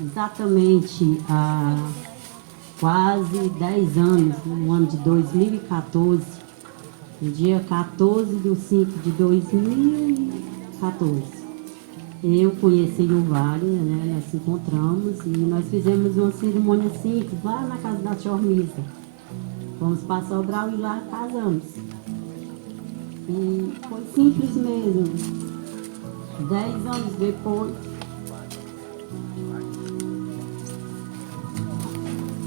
Exatamente há quase 10 anos, no ano de 2014, no dia 14 de 5 de 2014, eu conheci o Vale, né? Nós nos encontramos e nós fizemos uma cerimônia simples lá na casa da Chormisa. Fomos para Sobral e lá casamos. E foi simples mesmo. 10 anos depois,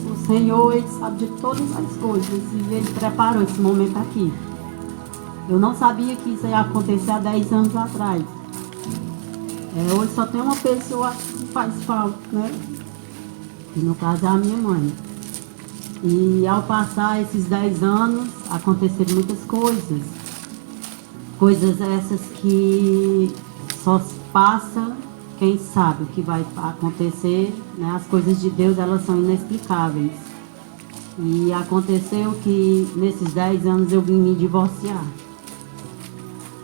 o Senhor, Ele sabe de todas as coisas e Ele preparou esse momento aqui. Eu não sabia que isso ia acontecer há 10 anos atrás. Hoje só tem uma pessoa que faz falta, né? E no caso é a minha mãe. E ao passar esses 10 anos, aconteceram muitas coisas. Coisas essas que só se passa quem sabe o que vai acontecer, né? As coisas de Deus, elas são inexplicáveis. E aconteceu que nesses 10 anos eu vim me divorciar.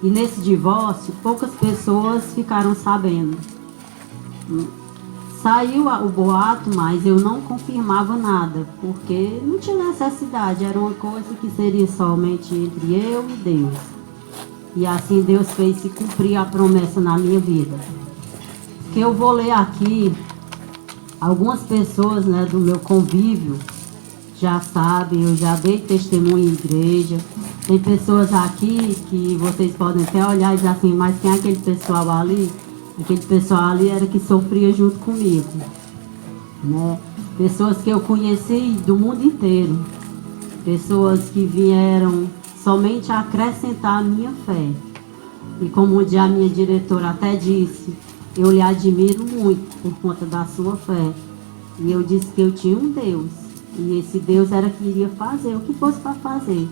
E nesse divórcio, poucas pessoas ficaram sabendo. Saiu o boato, mas eu não confirmava nada, porque não tinha necessidade, era uma coisa que seria somente entre eu e Deus. E assim Deus fez se cumprir a promessa na minha vida. Que eu vou ler aqui, algumas pessoas, né, do meu convívio já sabem, eu já dei testemunho em igreja. Tem pessoas aqui que vocês podem até olhar e dizer assim, mas quem é aquele pessoal ali? Aquele pessoal ali era que sofria junto comigo, né? Pessoas que eu conheci do mundo inteiro. Pessoas que vieram somente acrescentar a minha fé. E como um dia a minha diretora até disse, eu lhe admiro muito por conta da sua fé. E eu disse que eu tinha um Deus. E esse Deus era que iria fazer o que fosse para fazer.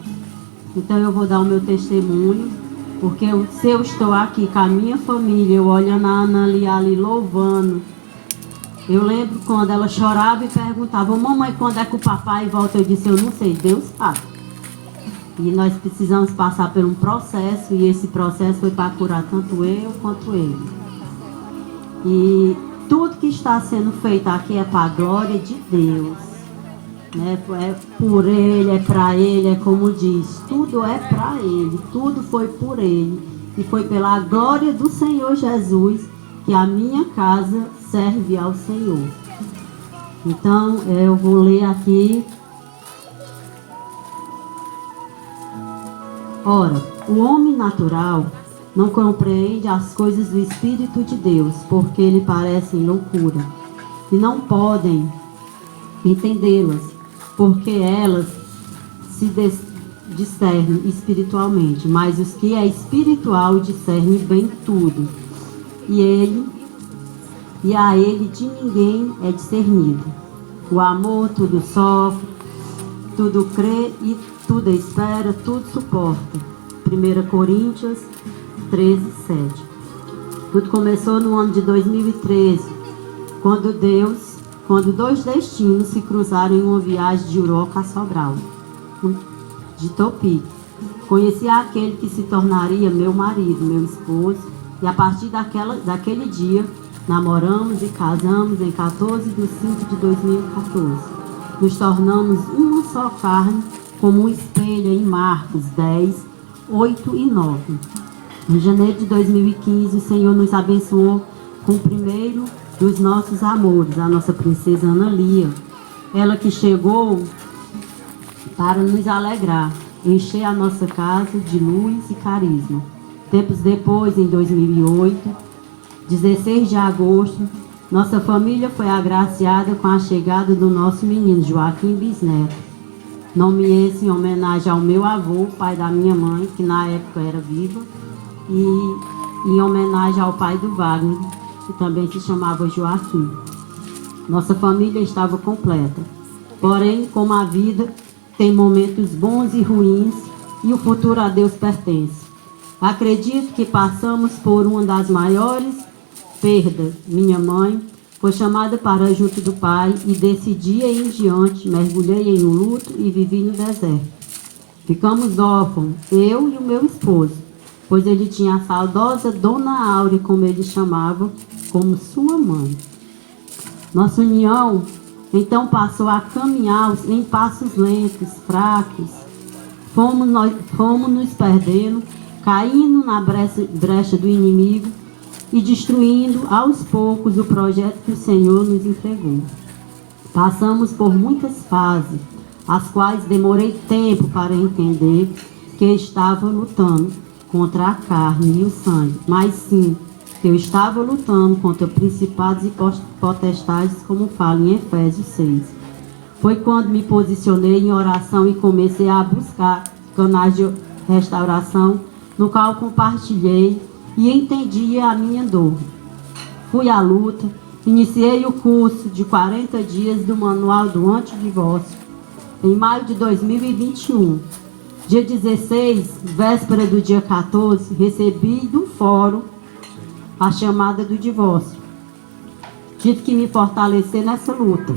Então eu vou dar o meu testemunho, porque se eu estou aqui com a minha família, eu olhando a Ana ali louvando. Eu lembro quando ela chorava e perguntava, mamãe, quando é que o papai volta? Eu disse, eu não sei, Deus sabe. E nós precisamos passar por um processo, e esse processo foi para curar tanto eu quanto ele. E tudo que está sendo feito aqui é para a glória de Deus. Né? É por Ele, é para Ele, é como diz, tudo é para Ele, tudo foi por Ele. E foi pela glória do Senhor Jesus que a minha casa serve ao Senhor. Então, eu vou ler aqui. Ora, o homem natural não compreende as coisas do Espírito de Deus, porque lhe parecem loucura, e não podem entendê-las, porque elas se discernem espiritualmente, mas os que é espiritual discernem bem tudo, e a ele de ninguém é discernido. O amor tudo sofre, tudo crê e tudo espera, tudo suporta. 1 Coríntios 13, 7. Tudo começou no ano de 2013, quando dois destinos se cruzaram em uma viagem de Uroca a Sobral, de Topic. Conheci aquele que se tornaria meu marido, meu esposo, e a partir daquele dia, namoramos e casamos em 14 de 5 de 2014. Nos tornamos uma só carne, como um espelho em Marcos 10, 8 e 9. Em janeiro de 2015, o Senhor nos abençoou com o primeiro dos nossos amores, a nossa princesa Ana Lia. Ela que chegou para nos alegrar, encher a nossa casa de luz e carisma. Tempos depois, em 2008, 16 de agosto, nossa família foi agraciada com a chegada do nosso menino Joaquim Bisneto. Nome esse em homenagem ao meu avô, pai da minha mãe, que na época era viva, e em homenagem ao pai do Wagner, que também se chamava Joaquim. Nossa família estava completa. Porém, como a vida tem momentos bons e ruins, e o futuro a Deus pertence. Acredito que passamos por uma das maiores perdas. Minha mãe foi chamada para junto do pai e desse dia em diante mergulhei em um luto e vivi no deserto. Ficamos órfãos, eu e o meu esposo, pois ele tinha a saudosa Dona Áurea, como ele chamava, como sua mãe. Nossa união, então, passou a caminhar em passos lentos, fracos. Fomos nos perdendo, caindo na brecha do inimigo e destruindo aos poucos o projeto que o Senhor nos entregou. Passamos por muitas fases, as quais demorei tempo para entender que estava lutando contra a carne e o sangue, mas sim, que eu estava lutando contra principados e potestades, como fala em Efésios 6. Foi quando me posicionei em oração e comecei a buscar canais de restauração, no qual compartilhei e entendi a minha dor. Fui à luta, iniciei o curso de 40 dias do Manual do Antidivórcio em maio de 2021. Dia 16, véspera do dia 14, recebi do fórum a chamada do divórcio. Tive que me fortalecer nessa luta.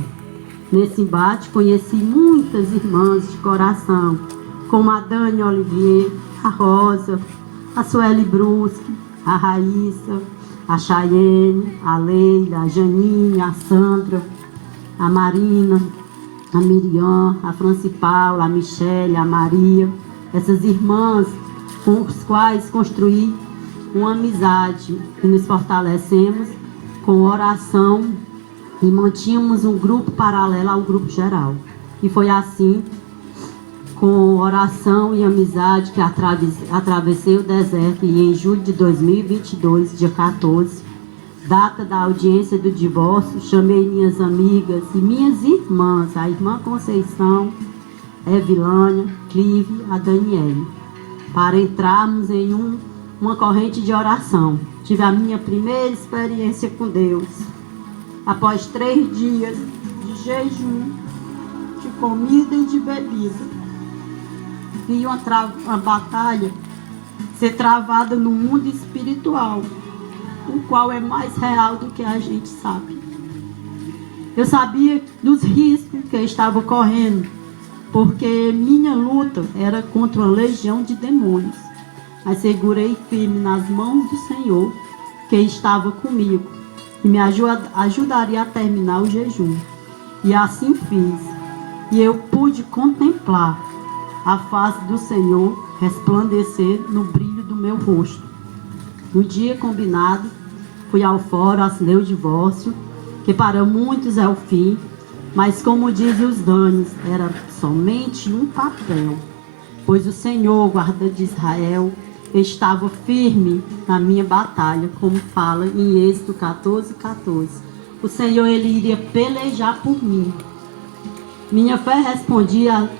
Nesse embate, conheci muitas irmãs de coração, como a Dani Olivier, a Rosa, a Sueli Brusque, a Raíssa, a Chayene, a Leila, a Janine, a Sandra, a Marina, a Miriam, a Franci Paula, a Michele, a Maria. Essas irmãs com os quais construí uma amizade e nos fortalecemos com oração e mantínhamos um grupo paralelo ao grupo geral. E foi assim, com oração e amizade, que atravessei o deserto e em julho de 2022, dia 14, data da audiência do divórcio, chamei minhas amigas e minhas irmãs, a irmã Conceição, Evilânia, Clive, a Daniele, para entrarmos em uma corrente de oração. Tive a minha primeira experiência com Deus. Após 3 dias de jejum, de comida e de bebida, vi uma batalha ser travada no mundo espiritual, o qual é mais real do que a gente sabe. Eu sabia dos riscos que eu estava correndo, porque minha luta era contra uma legião de demônios. Mas segurei firme nas mãos do Senhor, que estava comigo, e me ajudaria a terminar o jejum. E assim fiz. E eu pude contemplar a face do Senhor resplandecer no brilho do meu rosto. No dia combinado, fui ao fórum, assinei o divórcio, que para muitos é o fim, mas como dizem os danos, era somente um papel, pois o Senhor, guarda de Israel, estava firme na minha batalha, como fala em Êxodo 14:14. O Senhor, Ele iria pelejar por mim. Minha fé respondia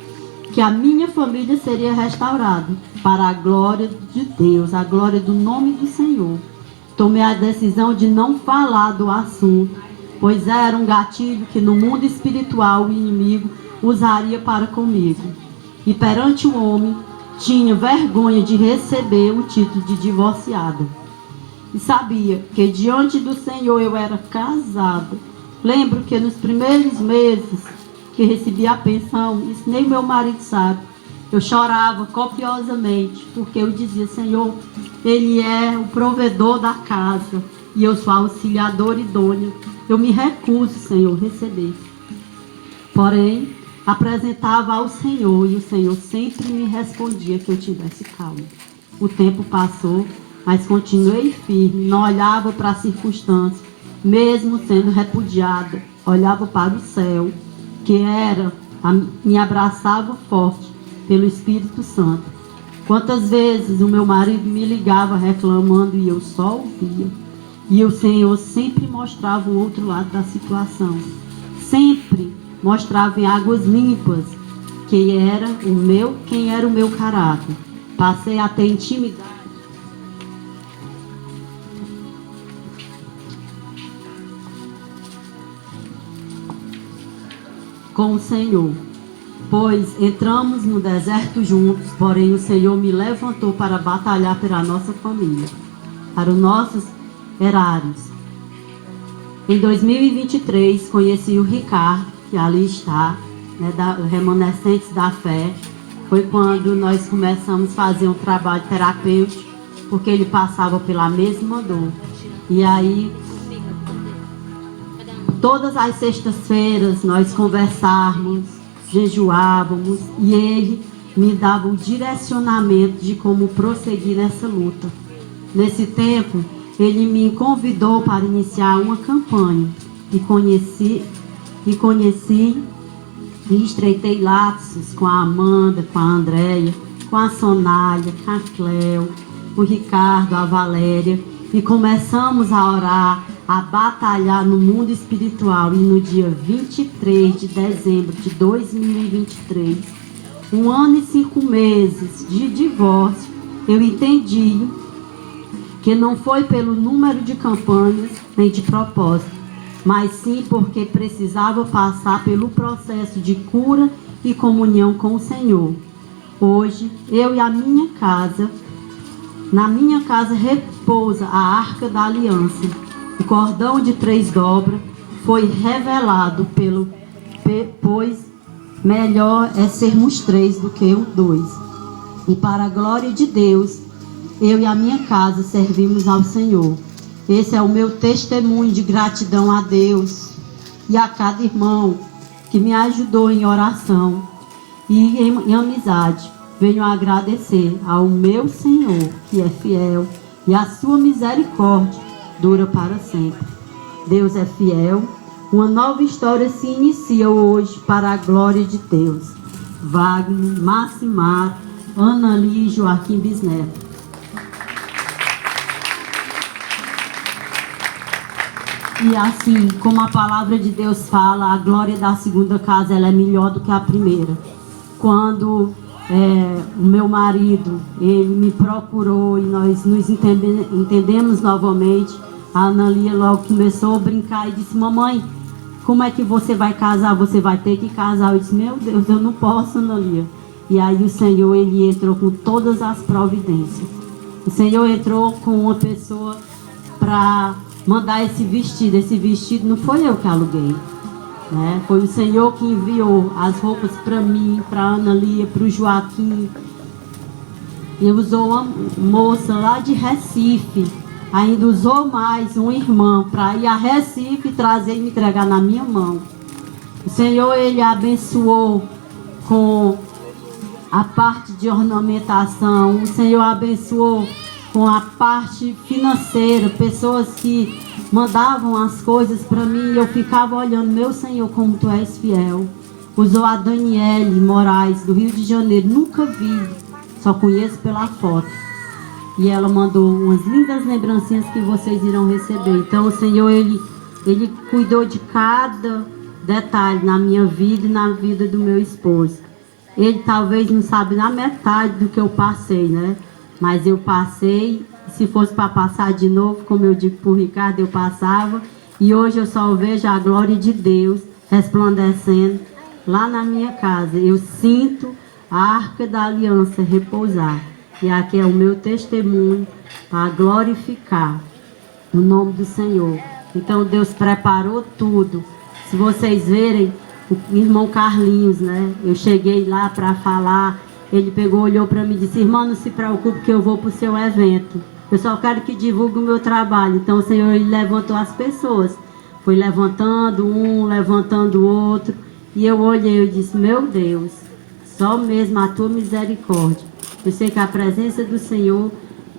que a minha família seria restaurada para a glória de Deus, a glória do nome do Senhor. Tomei a decisão de não falar do assunto, pois era um gatilho que no mundo espiritual o inimigo usaria para comigo. E perante o homem, tinha vergonha de receber o título de divorciada. E sabia que diante do Senhor eu era casada. Lembro que nos primeiros meses que recebi a pensão, isso nem meu marido sabe, eu chorava copiosamente, porque eu dizia: Senhor, Ele é o provedor da casa e eu sou a auxiliadora idônea. Eu me recuso, Senhor, receber. Porém, apresentava ao Senhor e o Senhor sempre me respondia que eu tivesse calma. O tempo passou, mas continuei firme, não olhava para as circunstâncias, mesmo sendo repudiada, olhava para o céu, que me abraçava forte pelo Espírito Santo. Quantas vezes o meu marido me ligava reclamando e eu só ouvia. E o Senhor sempre mostrava o outro lado da situação. Sempre mostrava em águas limpas quem era o meu caráter. Passei a ter intimidade com o Senhor, pois entramos no deserto juntos, porém o Senhor me levantou para batalhar pela nossa família, para os nossos erários. Em 2023, conheci o Ricardo, que ali está, da Remanescentes da Fé. Foi quando nós começamos a fazer um trabalho terapêutico, porque ele passava pela mesma dor. E aí todas as sextas-feiras nós conversávamos, jejuávamos e ele me dava o direcionamento de como prosseguir nessa luta. Nesse tempo, ele me convidou para iniciar uma campanha e conheci e estreitei laços com a Amanda, com a Andréia, com a Sonália, com a Cleo, o Ricardo, a Valéria, e começamos a orar, a batalhar no mundo espiritual. E no dia 23 de dezembro de 2023, 1 ano e 5 meses de divórcio, eu entendi que não foi pelo número de campanhas nem de propósito, mas sim porque precisava passar pelo processo de cura e comunhão com o Senhor. Hoje, eu e a minha casa, na minha casa repousa a Arca da Aliança. O cordão de 3 dobras foi revelado pois melhor é sermos 3 do que 2. E para a glória de Deus, eu e a minha casa servimos ao Senhor. Esse é o meu testemunho de gratidão a Deus e a cada irmão que me ajudou em oração e em amizade. Venho agradecer ao meu Senhor, que é fiel, e a sua misericórdia dura para sempre. Deus é fiel. Uma nova história se inicia hoje para a glória de Deus. Wagner, Massimar, Anali e Joaquim Bisneto. E assim, como a palavra de Deus fala, a glória da segunda casa ela é melhor do que a primeira. Quando o meu marido, ele me procurou e nós nos entendemos novamente, a Analia logo começou a brincar e disse: mamãe, como é que você vai casar? Você vai ter que casar. Eu disse: meu Deus, eu não posso, Analia. E aí o Senhor, ele entrou com todas as providências. O Senhor entrou com uma pessoa para mandar esse vestido. Esse vestido não foi eu que aluguei, né? Foi o Senhor que enviou as roupas para mim, para a Analia, para o Joaquim. E usou uma moça lá de Recife, ainda usou mais um irmão para ir a Recife, trazer e me entregar na minha mão. O Senhor, ele abençoou com a parte de ornamentação. O Senhor abençoou com a parte financeira, pessoas que mandavam as coisas para mim e eu ficava olhando: meu Senhor, como tu és fiel. Usou a Daniele Moraes, do Rio de Janeiro, nunca vi, só conheço pela foto. E ela mandou umas lindas lembrancinhas que vocês irão receber. Então o Senhor, ele cuidou de cada detalhe na minha vida e na vida do meu esposo. Ele talvez não sabe na metade do que eu passei, né? Mas eu passei, se fosse para passar de novo, como eu digo para o Ricardo, eu passava. E hoje eu só vejo a glória de Deus resplandecendo lá na minha casa. Eu sinto a Arca da Aliança repousar. E aqui é o meu testemunho para glorificar o nome do Senhor. Então Deus preparou tudo. Se vocês verem, o irmão Carlinhos, né? Eu cheguei lá para falar. Ele pegou, olhou para mim e disse: irmã, não se preocupe que eu vou para o seu evento. Eu só quero que divulgue o meu trabalho. Então o Senhor, ele levantou as pessoas. Foi levantando um, levantando o outro. E eu olhei e disse: meu Deus, só mesmo a tua misericórdia. Eu sei que a presença do Senhor,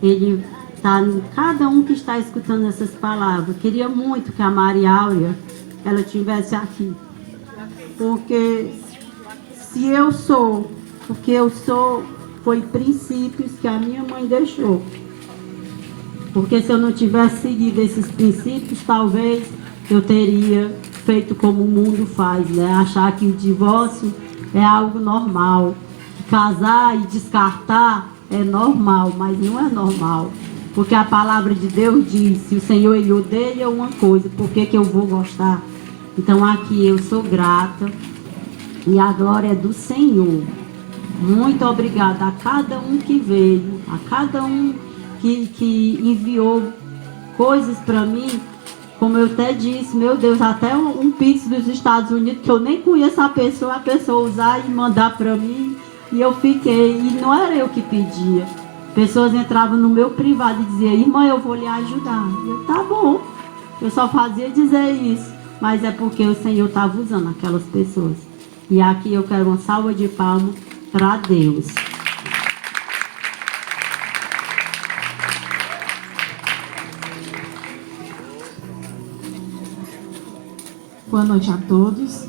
ele está em cada um que está escutando essas palavras. Queria muito que a Maria Áurea, ela estivesse aqui. Porque se eu sou... Porque eu sou, foi princípios que a minha mãe deixou. Porque se eu não tivesse seguido esses princípios, talvez eu teria feito como o mundo faz, né? Achar que o divórcio é algo normal. Casar e descartar é normal, mas não é normal. Porque a palavra de Deus diz: se o Senhor, ele odeia uma coisa, por que que eu vou gostar? Então aqui eu sou grata e a glória é do Senhor. Muito obrigada a cada um que veio, a cada um que enviou coisas para mim. Como eu até disse, meu Deus, até um Pix dos Estados Unidos, que eu nem conheço a pessoa usar e mandar para mim. E eu fiquei, e não era eu que pedia. Pessoas entravam no meu privado e diziam: irmã, eu vou lhe ajudar. E eu: tá bom. Eu só fazia dizer isso. mas é porque o Senhor estava usando aquelas pessoas. E aqui eu quero uma salva de palmas para Deus. Boa noite a todos.